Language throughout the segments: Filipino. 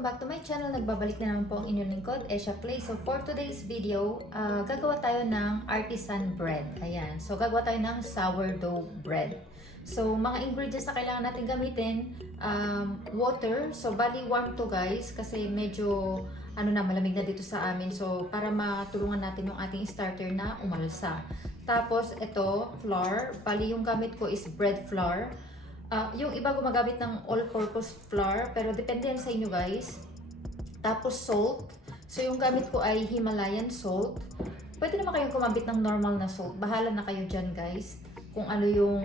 welcome back to my channel. Nagbabalik na naman po ang inyong lingkod, Esha Play. So for today's video, gagawa tayo ng artisan bread. Ayan. So gagawa tayo ng sourdough bread. So mga ingredients na kailangan natin gamitin, water. So bali warm to guys kasi medyo malamig na dito sa amin. So para matulungan natin yung ating starter na umalsa. Tapos ito, flour. Bali yung gamit ko is bread flour. Yung iba gumagamit ng all-purpose flour, pero depende yan sa inyo guys. Tapos salt. So yung gamit ko ay Himalayan salt. Pwede naman kayong kumabit ng normal na salt. Bahala na kayo dyan guys. Kung ano yung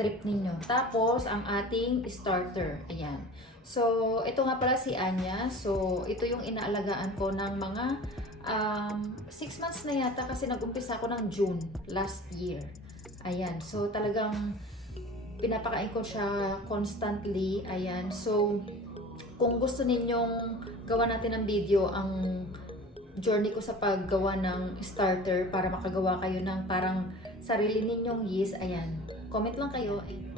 trip ninyo. Tapos ang ating starter. Ayan. So ito nga pala si Anya. So ito yung inaalagaan ko ng mga 6 months na yata kasi nag-umpisa ako ng June last year. Ayan. So talagang pinapakain ko siya constantly. Ayan. So, kung gusto ninyong gawa natin ng video ang journey ko sa paggawa ng starter para makagawa kayo ng parang sarili ninyong yeast, ayan. Comment lang kayo. Ayan.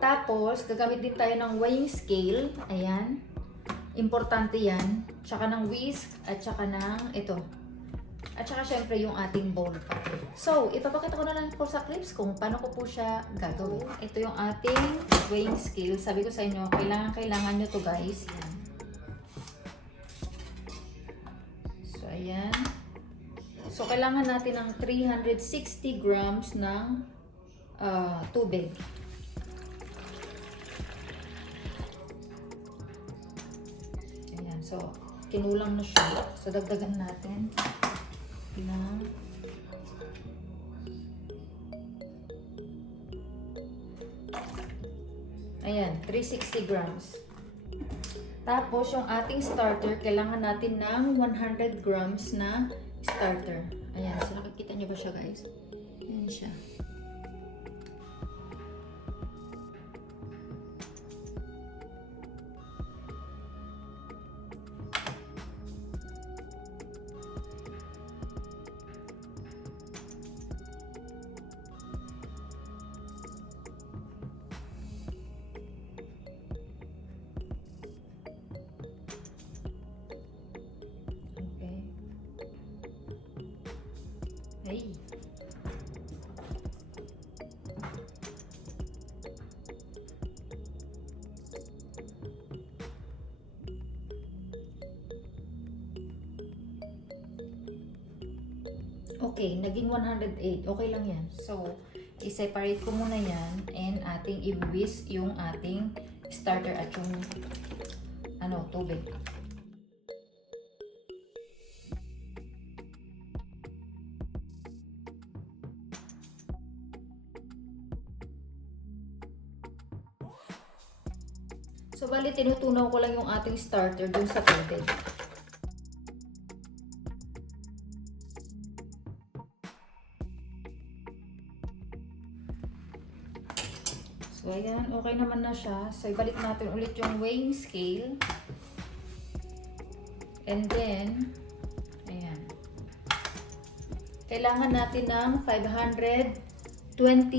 Tapos, gagamit din tayo ng weighing scale. Ayan. Importante yan. Tsaka ng whisk at tsaka ng ito. At saka syempre yung ating bowl. So, ipapakita ko na lang po sa clips kung paano ko po siya gagawin. Ito yung ating weighing scale. Sabi ko sa inyo, kailangan nyo to guys. Yan. So, ayan. So, kailangan natin ng 360 grams ng tubig. Ayan. So, kinulang na siya. So, dagdagan natin ng ayan, 360 grams. Tapos, yung ating starter, kailangan natin ng 100 grams na starter. Ayan, so nakikita nyo ba siya guys? Ayan siya. Hey. Okay, naging 108. Okay lang yan. So, i-separate ko muna yan and ating i-whisk yung ating starter at yung tubig. So, bali, tinutunaw ko lang yung ating starter dun sa tubig. So, ayan. Okay naman na siya. So, ibalik natin ulit yung weighing scale. And then, ayan. Kailangan natin ng 520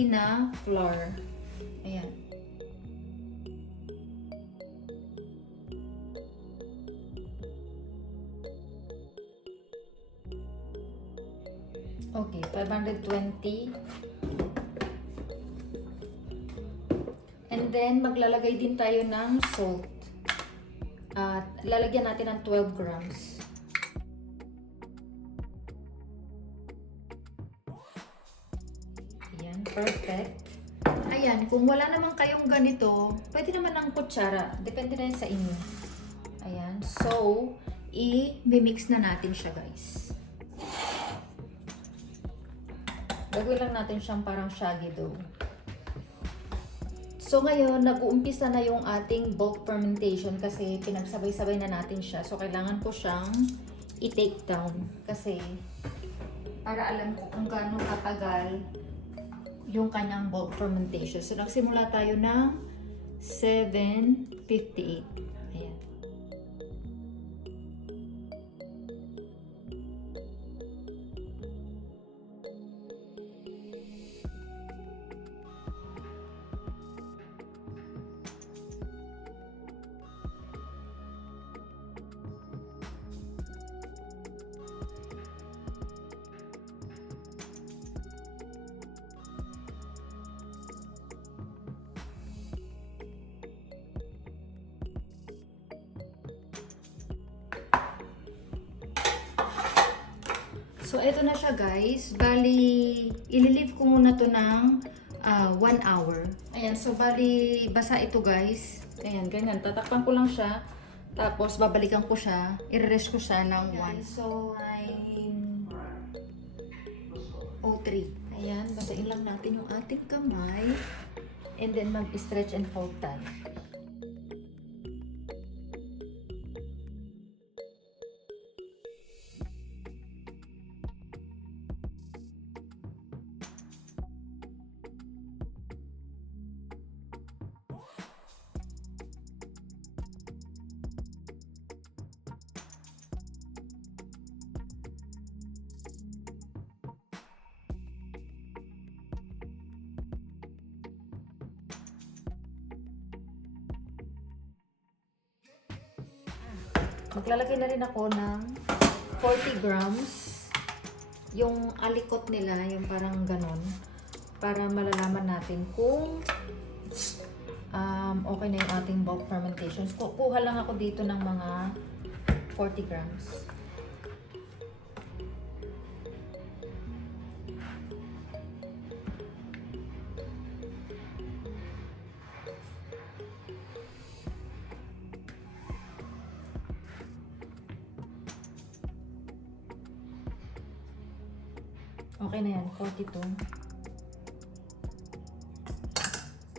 na flour. Ayan. Okay, 520. And then, maglalagay din tayo ng salt. At lalagyan natin ng 12 grams. Ayan, perfect. Ayan, kung wala naman kayong ganito, pwede naman ng kutsara. Depende na yun sa inyo. Ayan, so, i-mix na natin siya guys. Gagawin lang natin siyang parang shaggy dough. So ngayon, nag-uumpisa na yung ating bulk fermentation kasi pinagsabay-sabay na natin siya. So kailangan ko siyang i-take down kasi para alam ko kung gaano katagal yung kanyang bulk fermentation. So nagsimula tayo ng 7:58. Ayan. So, eto na siya guys. Bali, ililive ko muna to ng 1 hour. Ayan, so bali, basa ito guys. Ayan, ganyan. Tatakpan ko lang siya. Tapos, babalikan ko siya. I-rest ko siya ng 1. So, I'm 03. Ayan, basain lang natin yung ating kamay. And then, mag-stretch and fold tayo. Maglalagay na rin ako ng 40 grams. Yung alikot nila, yung parang ganon. Para malalaman natin kung okay na yung ating bulk fermentation. Kuha lang ako dito ng mga 40 grams. Okay na yan, 42.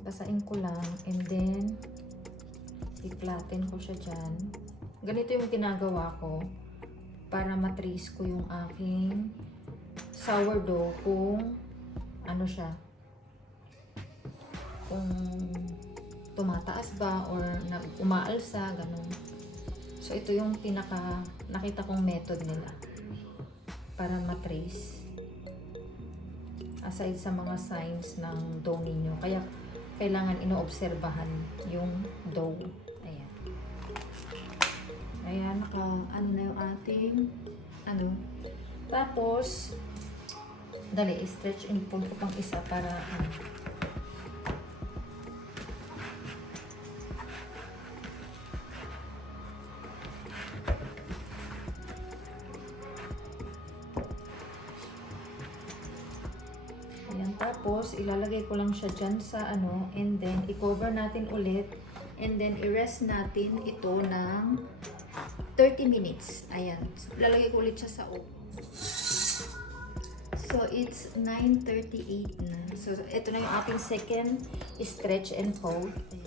Basain ko lang and then i-flatten ko siya dyan. Ganito yung ginagawa ko para matrace ko yung aking sourdough kung ano siya. Kung tumataas ba or umaalsa, ganun. So ito yung pinaka nakita kong method nila para matrace. Aside sa mga signs ng dough ninyo. Kaya, kailangan inoobserbahan yung dough. Ayan. Ayan, ano na yung ating, Tapos, dali, stretch and pull ko pang isa para, Tapos, ilalagay ko lang siya dyan sa and then, i-cover natin ulit, and then, i-rest natin ito ng 30 minutes. Ayan. Lalagay ko ulit siya sa oven. So, it's 9:38 na. So, ito na yung ating second stretch and fold. Ayan.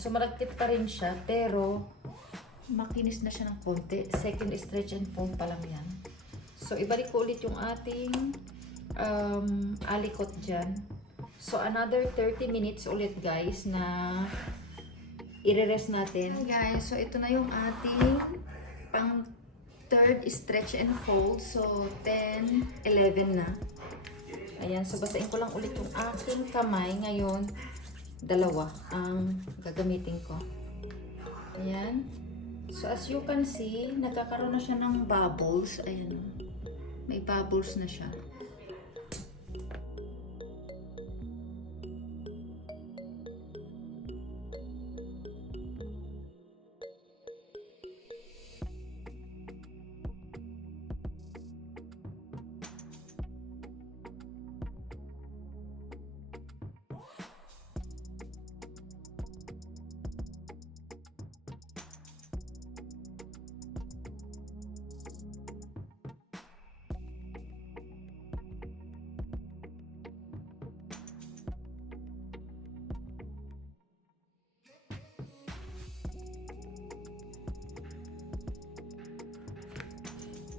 So, malagkit pa rin siya, pero makinis na siya ng konti. Second stretch and fold pa lang yan. So, ibalik ko ulit yung ating alikot dyan. So, another 30 minutes ulit, guys, na i-rest natin. Hi, guys. So, ito na yung ating pang third stretch and fold. So, 10, 11 na. Ayan. So, basain ko lang ulit yung aking kamay ngayon. Dalawa ang gagamitin ko. Ayan. So, as you can see, nagkakaroon na siya ng bubbles. Ayan. May bubbles na siya.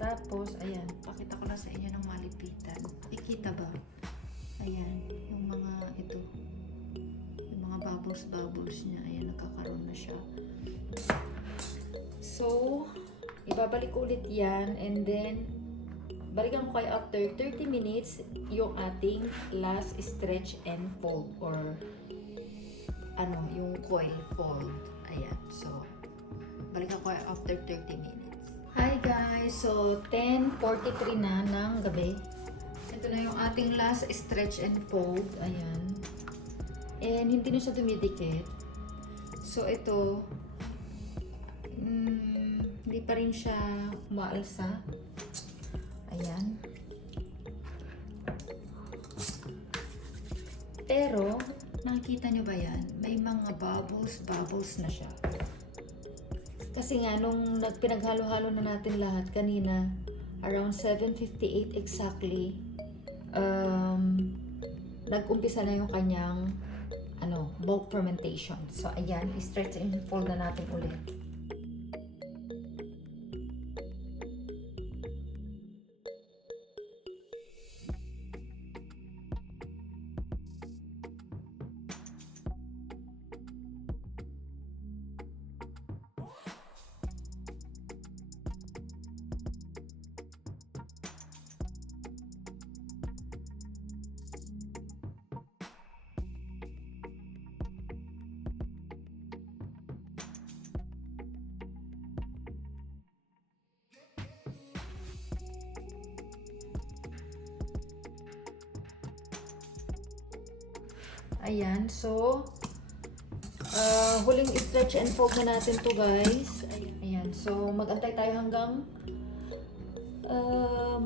Tapos, ayan, pakita ko lang sa inyo ng malipitan. Ikita ba? Ayan, yung mga ito. Yung mga bubbles niya. Ayan, nagkakaroon na siya. So, ibabalik ulit yan and then balikan ko kayo after 30 minutes yung ating last stretch and fold or yung coil fold. Ayan. So, balikan ko kayo after 30 minutes. Hi guys! So, 10:43 na ng gabi. Ito na yung ating last stretch and fold. Ayan. And hindi na siya dumidikit. So, ito, hindi pa rin siya umaalsa. Ayan. Pero, nakikita nyo ba yan? May mga bubbles na siya. Kasi nga, nung pinaghalo-halo na natin lahat kanina, around 7:58 exactly, nag-umpisa na yung kanyang bulk fermentation. So, ayan, stretch and fold na natin ulit. Ayan, so, huling stretch and fold na natin to guys. Ayan, so, mag-antay tayo hanggang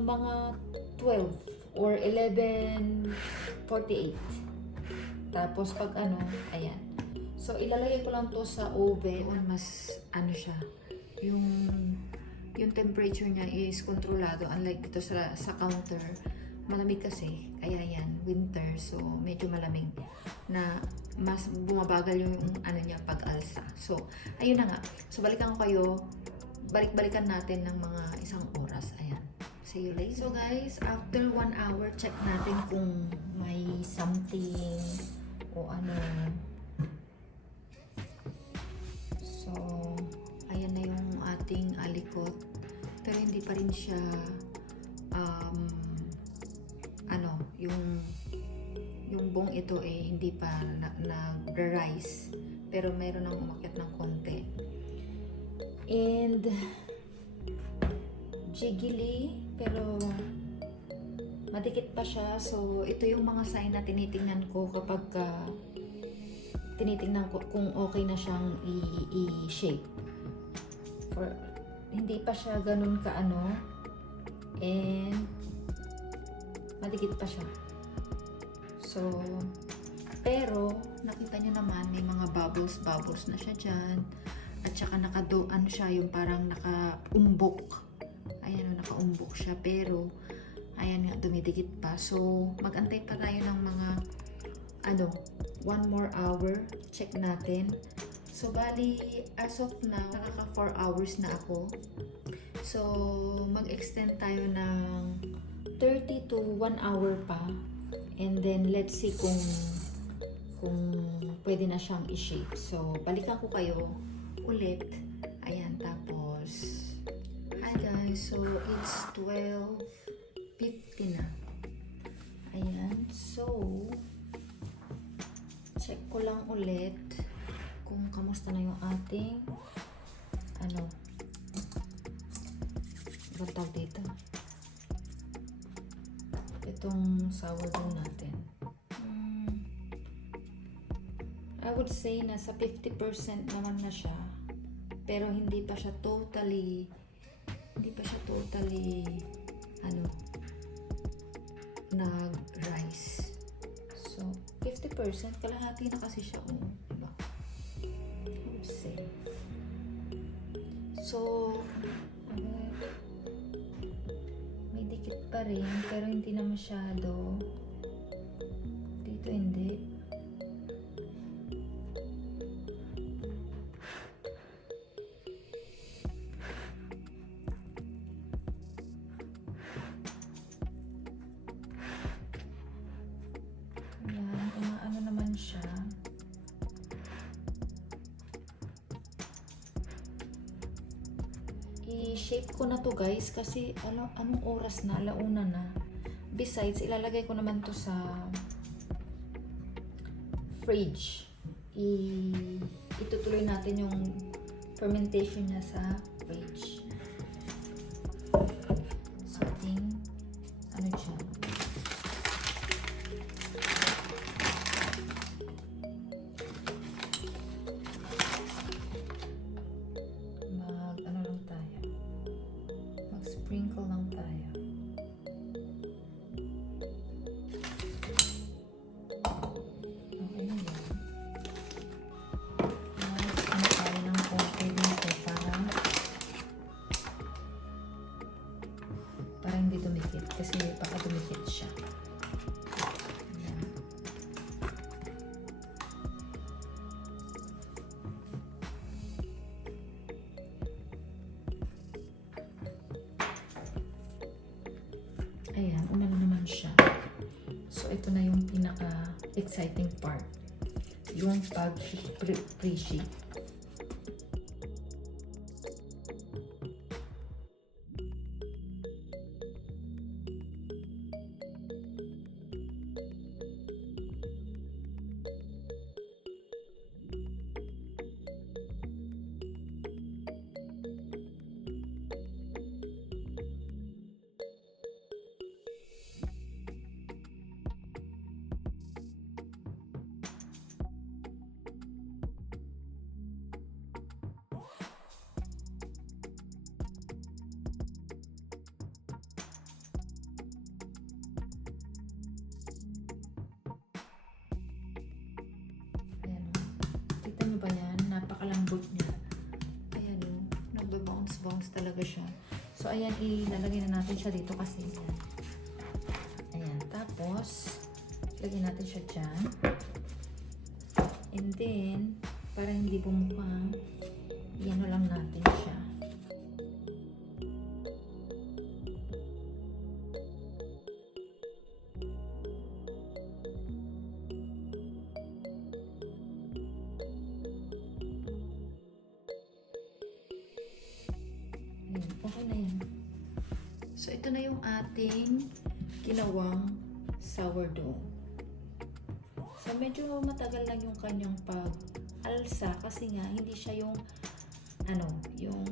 mga 12 or 11:48. Tapos, pag ayan. So, ilalagay ko lang to sa oven. Mas, siya, yung temperature niya is kontrolado. Unlike dito sa counter, malamig kasi, kaya yan, winter, so medyo malamig na mas bumabagal yung niya pag-alsa. So, ayun na nga. So, balikan ko kayo, balik-balikan natin ng mga isang oras. Ayan. See you later. So, guys, after 1 hour, check natin kung may something o So, ayan na yung ating alikot. Pero hindi pa rin siya yung buong ito hindi pa nag-rise, pero meron nang umakyat ng konti. And jiggly, pero madikit pa siya. So, ito yung mga sign na tinitingnan ko kapag tinitingnan ko kung okay na siyang i-shape. Hindi pa siya ganun and madikit pa siya. So, pero nakita nyo naman may mga bubbles na siya dyan. At saka nakadoan siya, yung parang nakaumbok. Ayan, nakaumbok siya. Pero, ayan nga, dumidikit pa. So, mag-antay pa tayo ng mga 1 more hour. Check natin. So, bali, as of now, nakaka 4 hours na ako. So, mag-extend tayo ng 30 to 1 hour pa. And then, let's see kung pwede na siyang i-shape. So, balikan ko kayo ulit. Ayan, tapos, hi guys. So, it's 12:50 na. Ayan. So, check ko lang ulit kung kamusta na yung ating ibang tawag dito, itong sourdough natin. I would say nasa 50% naman na siya, pero hindi pa siya totally nag-rise. So 50%, kalahati na kasi siya, diba? I would say. So may dikit pa rin, pero hindi na masyado. Dito hindi. Ayan, umaano naman siya. i-shape ko na to guys kasi anong oras na, alauna na. Besides, ilalagay ko naman to sa fridge. Itutuloy natin yung fermentation niya sa fridge. So, ating ano dyan. Sprinkle lang tayo. Okay na yan. Ano tayo ng konti dito para hindi dumikit kasi baka dumikit siya. Ayan. Ayan, umano naman siya. So, ito na yung pinaka-exciting part. Yung pag-pre-sheet. Ba yan? Napakalambot niya. Ayan o. Nagba-bounce talaga siya. So, ayan, ilalagay na natin siya dito kasi yan. Ayan. Tapos, lagyan natin siya dyan. And then, para hindi bumuka, yan lang natin siya. Okay na yan. So, ito na yung ating ginawang sourdough. So, medyo matagal lang yung kanyang pag-alsa kasi nga, hindi siya yung yung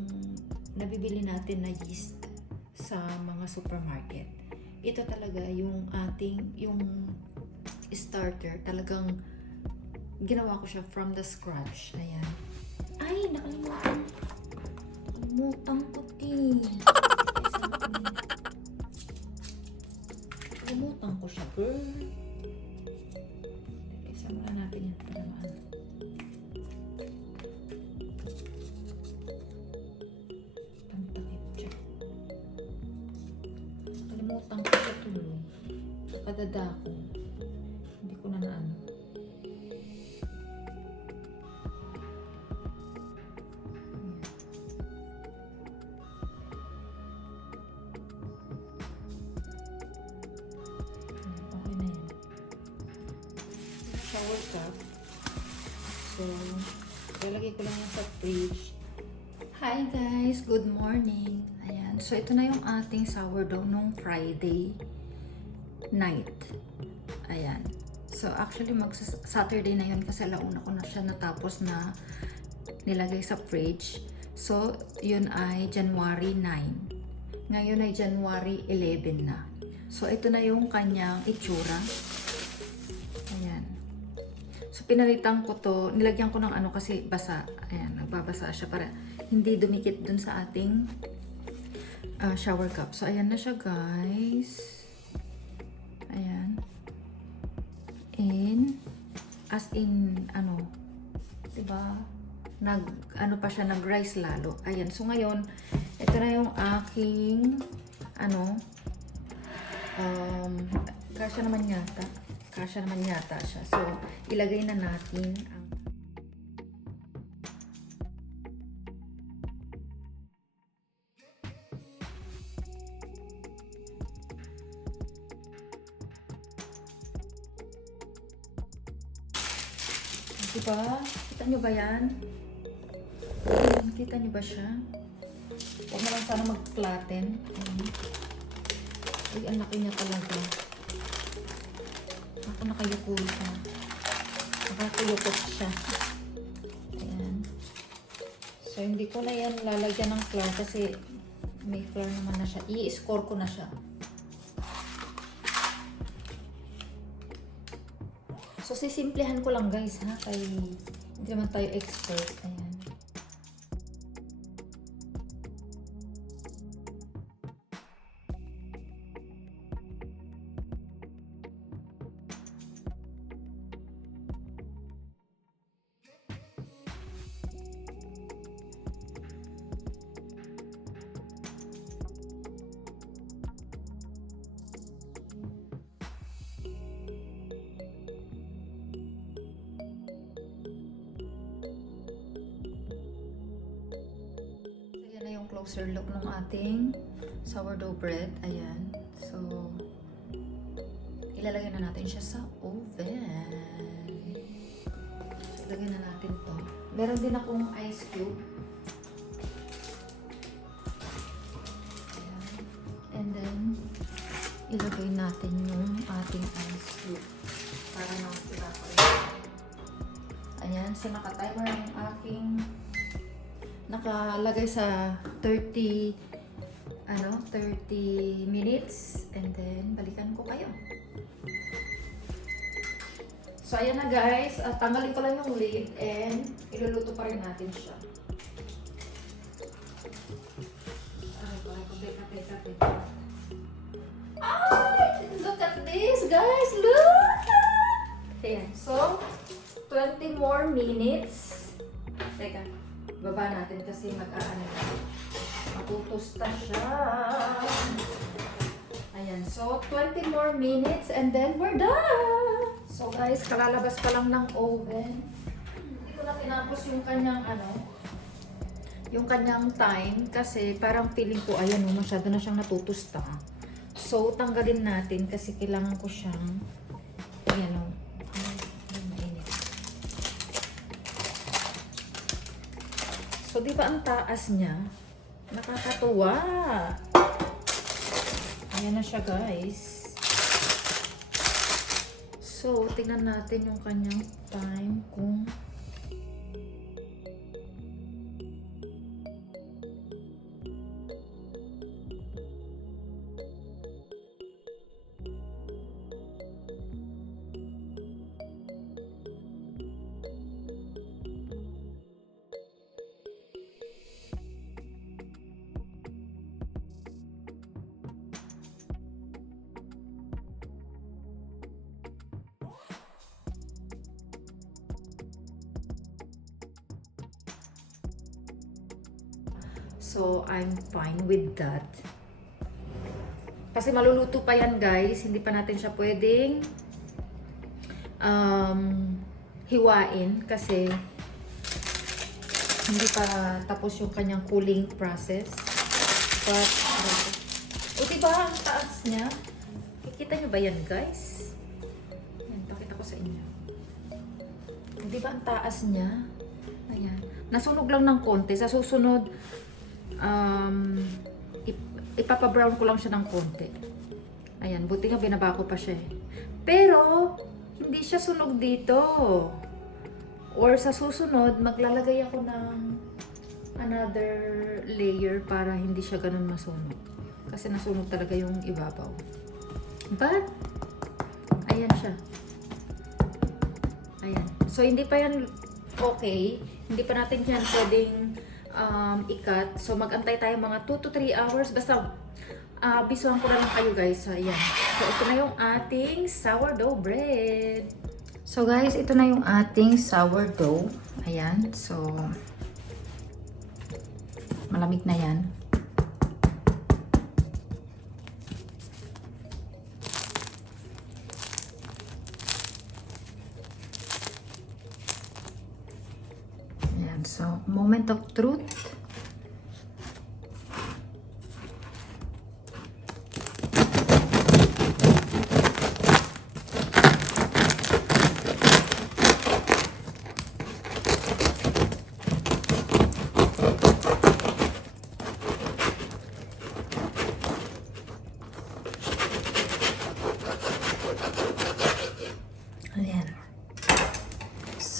nabibili natin na yeast sa mga supermarket. Ito talaga yung yung starter. Talagang ginawa ko siya from the scratch. Ayan. Ay, nakalimutan. Mutang puti. Lumutang ko siya, girl. Isa muna natin yan para maano. Pantakip siya. Kalimutan ko siya tuloy. Nakadada ko. Hindi ko na naano. Shower cup. So, lalagay ko lang yan sa fridge. Hi guys! Good morning! Ayan. So, ito na yung ating sourdough nung Friday night. Ayan. So, actually, Saturday na yun kasi alauna ko na siya natapos na nilagay sa fridge. So, yun ay January 9. Ngayon ay January 11 na. So, ito na yung kanyang itsura. Ayan. So, pinalitan ko to. Nilagyan ko ng ano kasi basa. Ayan, nagbabasa siya para hindi dumikit dun sa ating shower cup. So, ayan na siya, guys. Ayan. And, as in, diba? Pa siya, nag-rise lalo. Ayan. So, ngayon, ito na yung aking, kasya naman yata. Kasya naman yata siya. So, ilagay na natin ang diba? Kita nyo ba yan? Kita nyo ba siya? Huwag na lang sana mag-flatten. Ay, ang laki niya talaga. Ako nakayuko siya. Nakakuyukot siya. Ayan. So, hindi ko na yan lalagyan ng flour kasi may flour naman na siya. I-score ko na siya. So, sisimplehan ko lang guys ha. Kay hindi naman tayo expert. Ayan. Closer look ng ating sourdough bread. Ayan. So, ilalagay na natin siya sa oven. So, ilagay na natin to. Meron din akong ice cube. Ayan. And then, ilagay natin yung ating ice cube. Para na-evaporate. Ayan. So, naka-timer yung aking nakalagay sa 30 minutes and then balikan ko kayo. So ayan na guys, tanggalin ko lang yung lid and iluluto pa rin natin siya. Look at this guys, look! Ayan, so 20 more minutes. Teka, baba natin kasi matutusta siya. Ayan, so 20 more minutes and then we're done. So guys, kalalabas pa lang ng oven. Hindi ko na tinapos yung kanyang yung kanyang time kasi parang feeling ko ayan, masyado na siyang natutusta. So tanggalin natin kasi kailangan ko siyang ayan o. So, di ba ang taas niya? Nakakatuwa. Ayan na siya, guys. So, tingnan natin yung kanyang time kung so, I'm fine with that. Kasi maluluto pa yan guys. Hindi pa natin siya pwedeng hiwain kasi hindi pa tapos yung kanyang cooling process. But, diba ang taas niya? Kikita nyo ba yan guys? Ayan, pakita ko sa inyo. Diba ang taas niya? Ayan. Nasunog lang ng konti. Sa susunod, ipapabrown ko lang siya ng konti. Ayan, buti nga binaba ko pa siya eh. Pero, hindi siya sunog dito. Or sa susunod, maglalagay ako ng another layer para hindi siya ganun masunog. Kasi nasunog talaga yung ibabaw. But, ayan siya. Ayan. So, hindi pa yan okay. Hindi pa natin yan pwedeng i-cut. So, mag-antay tayo mga 2 to 3 hours. Basta, bisuhan ko na lang kayo guys. Ayan. So, ito na yung ating sourdough bread. So, guys, ito na yung ating sourdough. Ayan. So, malamig na yan. So, moment of truth.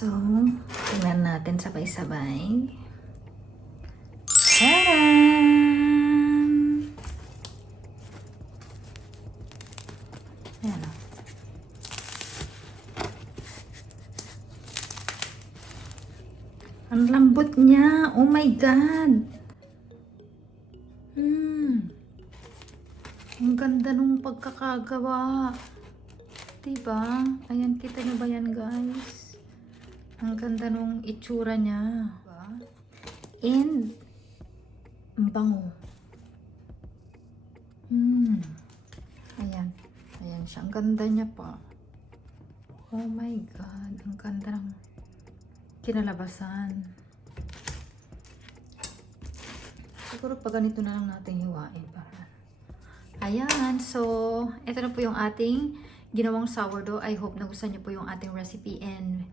So, tingnan natin sabay-sabay. Tadaan! Ayan o. Ang lambot niya. Oh my God. Ang ganda nung pagkakagawa. Diba? Ayan, kita nyo ba yan, guys? Ang ganda nung itsura niya. Diba? And, ang bango. Ayan. Ayan siya. Ang ganda niya pa. Oh my God. Ang ganda ng kinalabasan. Siguro pag ganito na lang natin hiwain para. Ayan. So, ito na po yung ating ginawang sourdough. I hope nagustuhan niyo po yung ating recipe and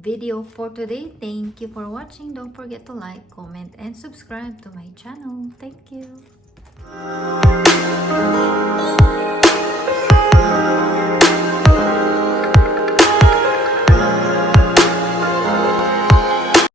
video for today. Thank you for watching. Don't forget to like, comment, and subscribe to my channel. Thank you.